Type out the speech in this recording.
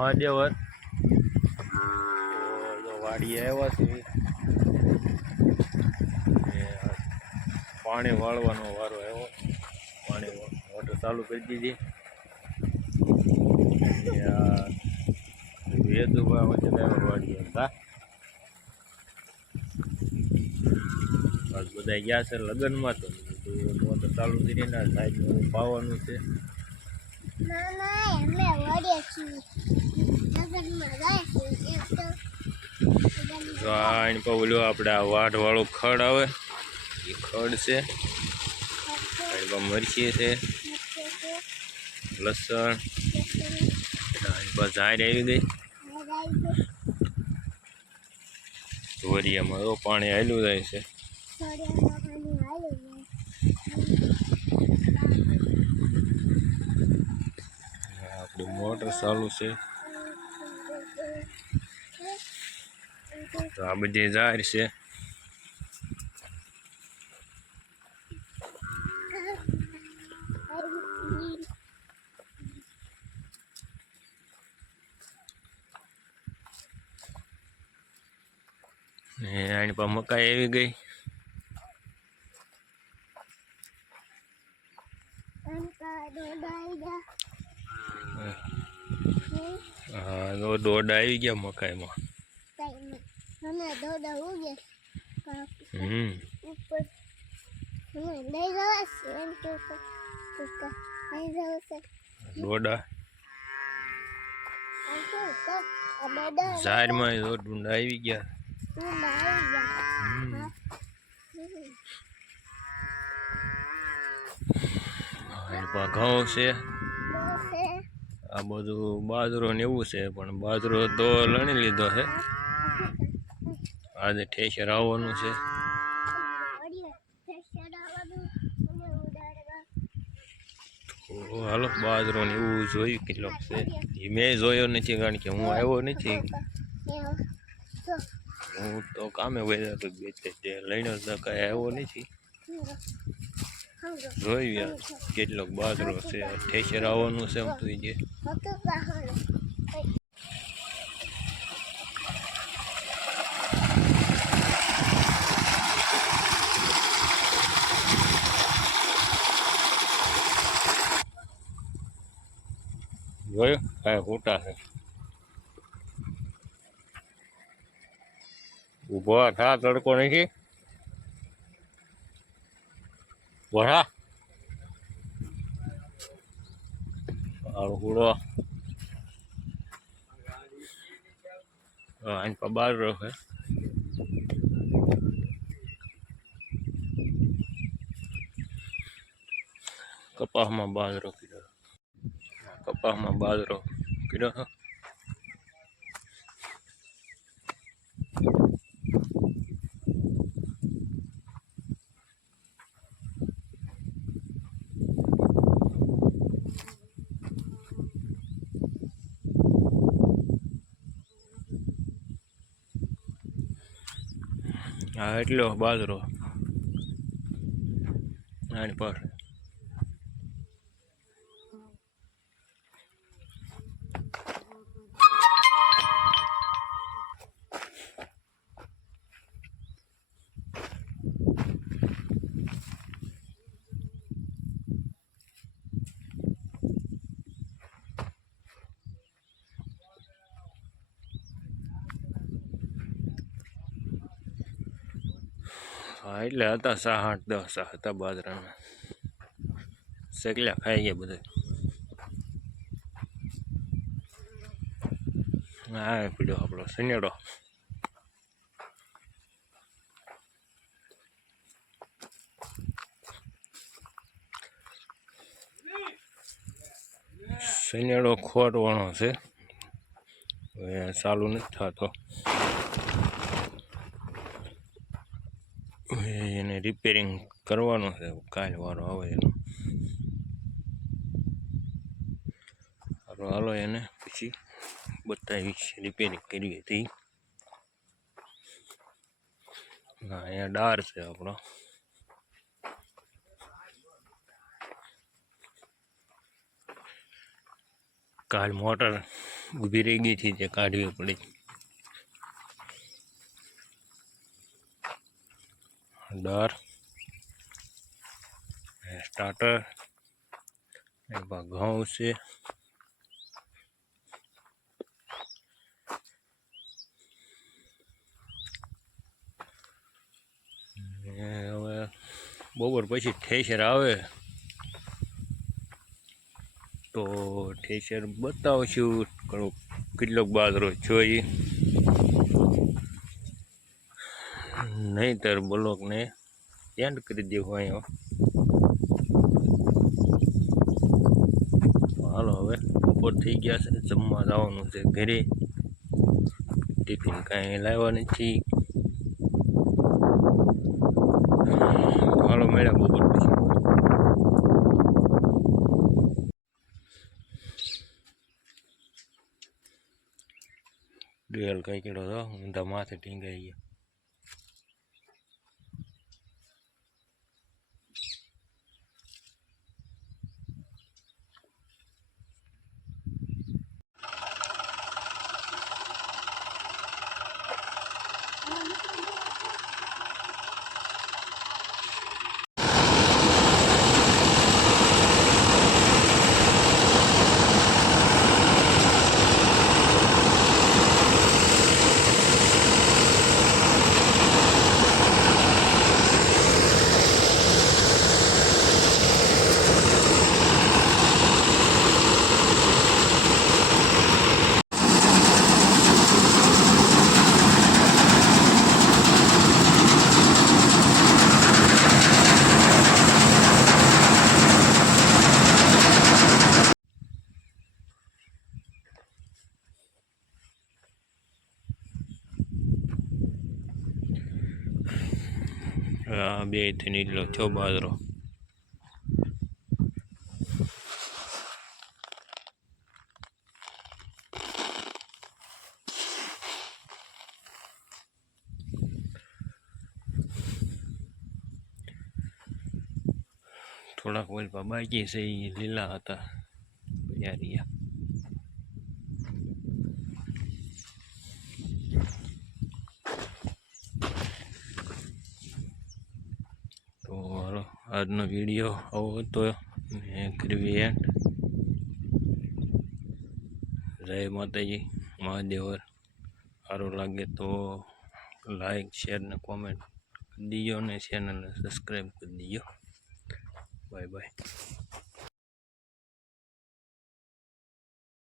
મહાદેવર તો વાડી આવ્યા છે. પાણી વાળવાનો વારો આવ્યો. પાણી મોટર ચાલુ કરી દીધી. વેદુભાઈ વચ્ચે વાડી હતા. બસ બધા ગયા છે લગ્નમાં. તો મોટર ચાલુ કરીને સાઈડમાં પાવાનું છે. બોલ્યો આપણે આ વાઢ વાળું ખડ આવે એ ખડ છે. મરચી છે, લસણ, ઝાડ આવી ગઈ. વરિયામાં પાણી હાલ્યું જાય છે. આપણી મોટર ચાલુ છે. તો આ બધી ઝાડ છે. આની પર મકાઈ આવી ગઈ. હા દોડ આવી ગયા મકાઈમાં. દોડા ઝાડમાં ડુંડા આવી ગયા. ઘઉં છે. આ બધું બાજરો ને એવું છે, પણ બાજરો તો લણી લીધો છે. આજે ઠેસર આવવાનું છે. હાલો બાજરો ને એવું જોયું કેટલો છે. મેં જોયો નથી, કારણ કે હું આવ્યો નથી. હું તો કામે વહી તો લઈને કઈ આવ્યો નથી. જોયું યાર કેટલોક બાજરો છે. ઠેસર આવવાનું છે. એમ તો જે જોયું કાંઈ ખોટા છે. ઉભો થા, તડકો નથી. વરા પૂરો આની પર બાજરો છે. કપાસમાં બાજરો કીધો. કપાસમાં બાજરો કીધો. હા એટલો બાજરો આની પાસે. હા એટલે હતા 7-8-10 હતા બાજરાના. શેકલ્યા ખાઈ ગયા બધા. હા પીડ્યો આપણો સનેડો. સનેડો ખોટવાનો છે. ચાલુ નથી થતો. એને રિપેરિંગ કરવાનું છે. કાલે વારો આવે એનો. હાલો એને પછી બતાવીશ રિપેરિંગ કરી હતી. હા અહીંયા ડાર છે આપણો. કાલ મોટર ઊભી રહી ગઈ હતી તે કાઢવી પડી. ડર સ્ટાર્ટર એમાં ઘઉં છે. હવે બપોર પછી ઠેસર આવે તો ઠેસર બતાવશું કેટલોક બાજરો જોઈએ, નહીંતર બ્લોકને એન્ડ કરી દેવું અહીંયા. હાલો હવે બપોર થઈ ગયા છે, જમવા જવાનું છે ઘરે. ટિફિન કાંઈ લાવવા નથી. હાલો મળ્યા બપોર પછી. ડેલ કઈ કેડો હતો ઊંધા માથે ટીંગાઈ ગયા. બે થી નીકળ્યો છો બાજરો. થોડાક વલપા બાકી છે એ લીલા હતા યારિયા. તો હાલો આજનો વિડીયો આવો હતો, મેં કરવી એન્ડ. જય માતાજી, મહાદેવર. સારું લાગે તો લાઈક શેર ને કોમેન્ટ કરી દીજો, ને ચેનલને સબસ્ક્રાઈબ કરી દીજો. Bye bye.